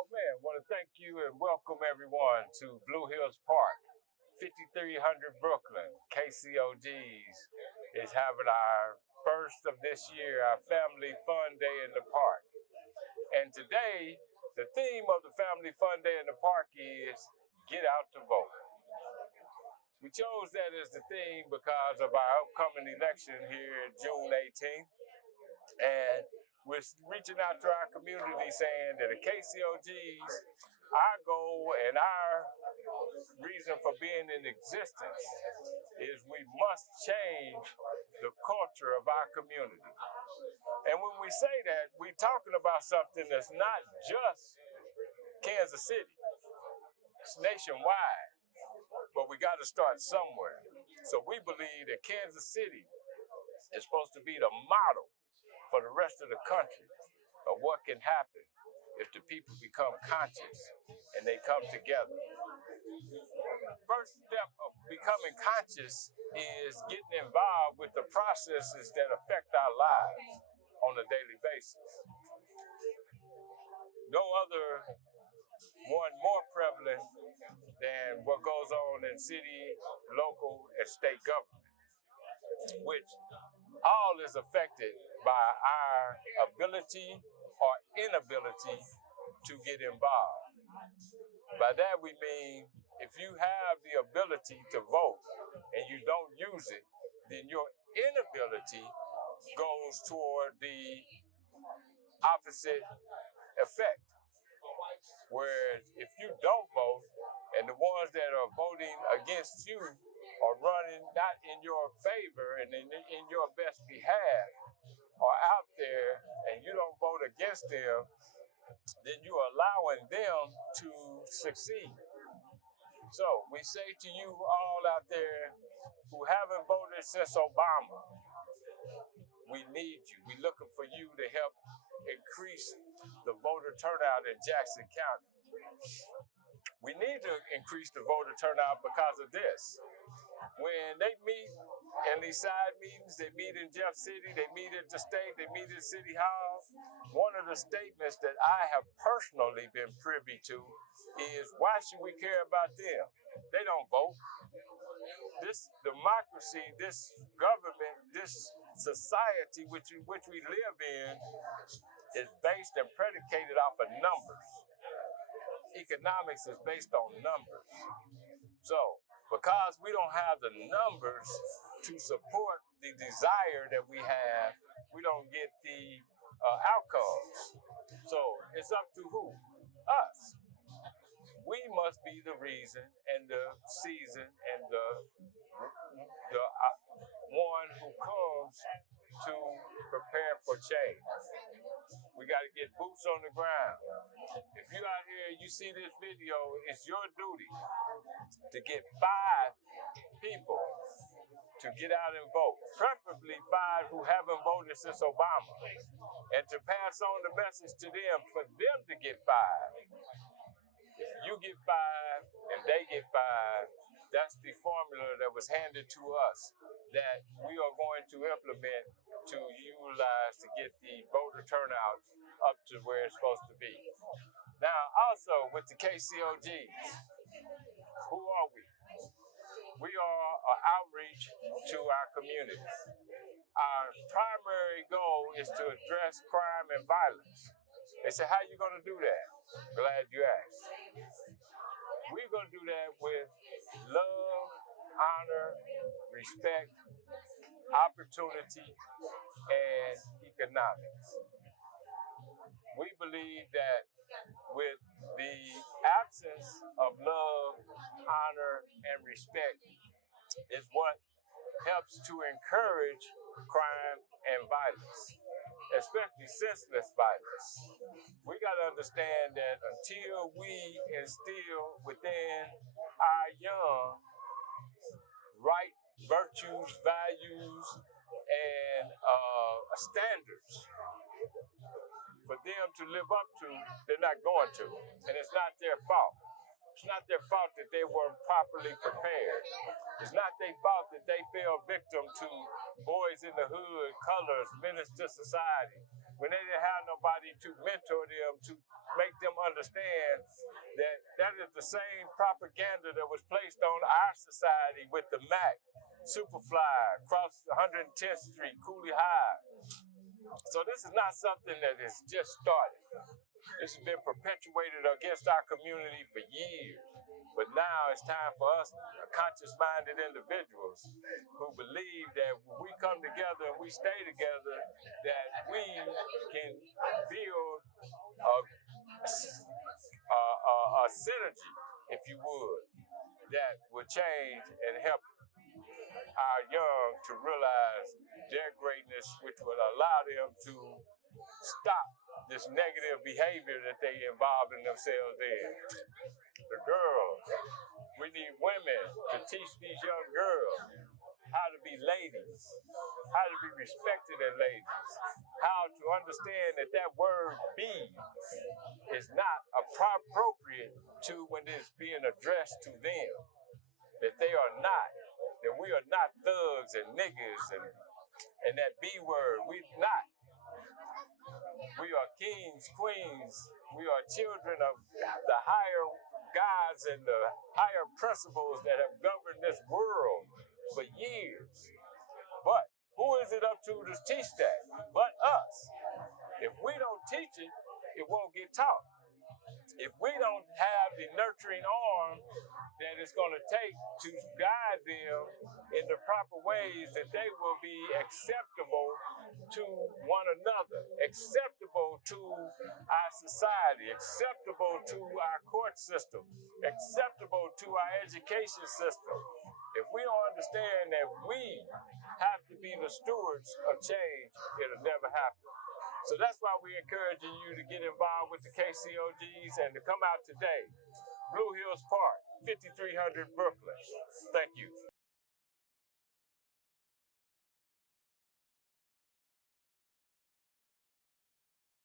Oh man, I want to thank you and welcome everyone to Blue Hills Park, 5300 Brooklyn. KC OGs is having our first of this year, our family fun day in the park. And today, the theme of the family fun day in the park is get out to vote. We chose that as the theme because of our upcoming election here June 18th. And we're reaching out to our community saying that at KCOGs, our goal and our reason for being in existence is we must change the culture of our community. And when we say that, we're talking about something that's not just Kansas City, it's nationwide, but we got to start somewhere. So we believe that Kansas City is supposed to be the model for the rest of the country of what can happen if the people become conscious and they come together. First step of becoming conscious is getting involved with the processes that affect our lives on a daily basis. No other one more prevalent than what goes on in city, local, and state government, which all is affected by our ability or inability to get involved. By that we mean if you have the ability to vote and you don't use it, then your inability goes toward the opposite effect. Whereas if you don't vote and the ones that are voting against you are running not in your favor and in your best behalf are out there and you don't vote against them, then you're allowing them to succeed. So we say to you all out there who haven't voted since Obama, we need you. We're looking for you to help increase the voter turnout in Jackson County. We need to increase the voter turnout because of this. When they meet in these side meetings, they meet in Jeff City, they meet at the state, they meet at City Hall, one of the statements that I have personally been privy to is, why should we care about them? They don't vote. This democracy, this government, this society which we live in is based and predicated off of numbers. Economics is based on numbers. So, because we don't have the numbers to support the desire that we have, we don't get the outcomes. So, it's up to who? Us. We must be the reason and the season and the one who comes to prepare for change. We got to get boots on the ground. If you're out here and you see this video, it's your duty to get 5 people to get out and vote, preferably 5 who haven't voted since Obama, and to pass on the message to them for them to get 5. If you get 5 and they get 5, that's the formula that was handed to us that we are going to implement to utilize to get the voter turnout up to where it's supposed to be. Now, also with the KCOGs, who are we? We are an outreach to our community. Our primary goal is to address crime and violence. They say, how are you going to do that? Glad you asked. We're going to do that with love, honor, respect, opportunity, and economics. We believe that with the absence of love, honor, and respect is what helps to encourage crime and violence, especially senseless violence. We got to understand that until we instill within our young right virtues, values, and standards for them to live up to, they're not going to. And it's not their fault. It's not their fault that they weren't properly prepared. It's not their fault that they fell victim to boys in the hood, colors, menace to society, when they didn't have nobody to mentor them, to make them understand that that is the same propaganda that was placed on our society with the Mac, Superfly, across 110th Street, Cooley High. So this is not something that has just started. This has been perpetuated against our community for years. But now it's time for us, conscious-minded individuals, who believe that when we come together and we stay together, that we can build a synergy, if you would, that will change and help our young to realize their greatness, which will allow them to stop this negative behavior that they involve themselves in. The girls, we need women to teach these young girls how to be ladies, how to be respected as ladies, how to understand that that word be is not appropriate to when it's being addressed to them, that they are not, that we are not thugs and niggas and that B word, we not. We are kings, queens, we are children of the higher gods and the higher principles that have governed this world for years. But who is it up to teach that? But us. If we don't teach it, it won't get taught. If we don't have the nurturing arm that it's going to take to guide them in the proper ways that they will be acceptable to one another, acceptable to our society, acceptable to our court system, acceptable to our education system. If we don't understand that we have to be the stewards of change, it'll never happen. So that's why we're encouraging you to get involved with the KC OGs and to come out today. Blue Hills Park, 5300 Brooklyn. Thank you.